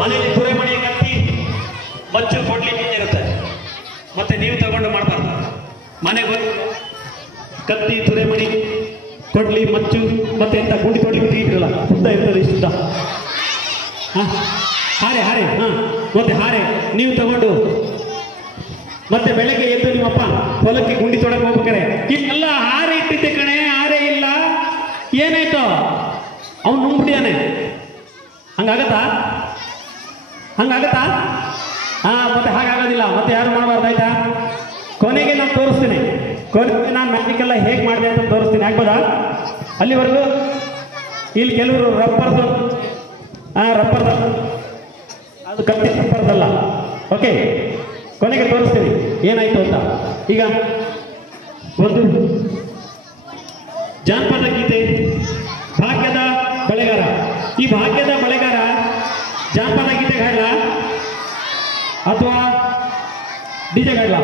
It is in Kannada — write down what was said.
ಮನೆಯಲ್ಲಿ ತುರೆಮಣಿ ಕತ್ತಿ ಮಚ್ಚು ಕೊಡ್ಲಿ ಇರುತ್ತೆ, ಮತ್ತೆ ನೀವು ತಗೊಂಡು ಮಾಡಬಾರ್ದು. ಮನೆಗೆ ಕತ್ತಿ ತುರೆಮಣಿ ಕೊಡ್ಲಿ ಮಚ್ಚು ಮತ್ತೆ ಎಂತ ಗುಂಡಿ ತೊಡ್ಲಿಕ್ಕೆ ಇಟ್ಟಿರಲ್ಲ, ಶುದ್ಧ ಇರ್ತದೆ ಶುದ್ಧ. ಹಾರೆ ಹಾರೆ ಮತ್ತೆ ಹಾರೆ ನೀವು ತಗೊಂಡು ಮತ್ತೆ ಬೆಳಗ್ಗೆ ಎದ್ದು ನಿಮ್ಮಪ್ಪ ಹೊಲಕ್ಕೆ ಗುಂಡಿ ತೊಡಕ್ಕೆ ಹೋಗ್ಬೇಕಾರೆ ಇಲ್ಲೆಲ್ಲ ಹಾರೆ ಇಟ್ಟಿದ್ದೆ ಕಣೆ, ಹಾರೆ ಇಲ್ಲ, ಏನಾಯ್ತು ಅವ್ನು ನುಂಗ್ಬಿಟ್ಟಿಯಾನೆ, ಹಂಗಾಗತ್ತಾ? ಮತ್ತೆ ಹಾಗಾಗೋದಿಲ್ಲ, ಮತ್ತೆ ಯಾರು ಮಾಡಬಾರ್ದಾಯ್ತಾ? ಕೊನೆಗೆ ನಾನು ತೋರಿಸ್ತೀನಿ, ಕೊನೆಗೆ ನಾನು ಮ್ಯಾಜಿಕ್ ಎಲ್ಲ ಹೇಗೆ ಮಾಡಿದೆ ಅಂತ ತೋರಿಸ್ತೀನಿ, ಆಗ್ಬೋದಾ? ಅಲ್ಲಿವರೆಗೂ ಇಲ್ಲಿ ಕೆಲವರು ರಬ್ಬರ್ದು ಅದು ಕತ್ತಿ ರಬ್ಬರ್ದಲ್ಲ. ಓಕೆ, ಕೊನೆಗೆ ತೋರಿಸ್ತೀನಿ ಏನಾಯ್ತು ಅಂತ. ಈಗ ಒಂದು ಜಾನಪದ ಗೀತೆ, ಭಾಗ್ಯದ ಬಳೆಗಾರ. ಈ ಭಾಗ್ಯದ ಬಳೆಗಾರ ಜಾನಪದ ಗೀತೆಗೆ ಹಾಡಲ ಅಥವಾ ಡಿಜೆಗೆ ಹಾಡಲ?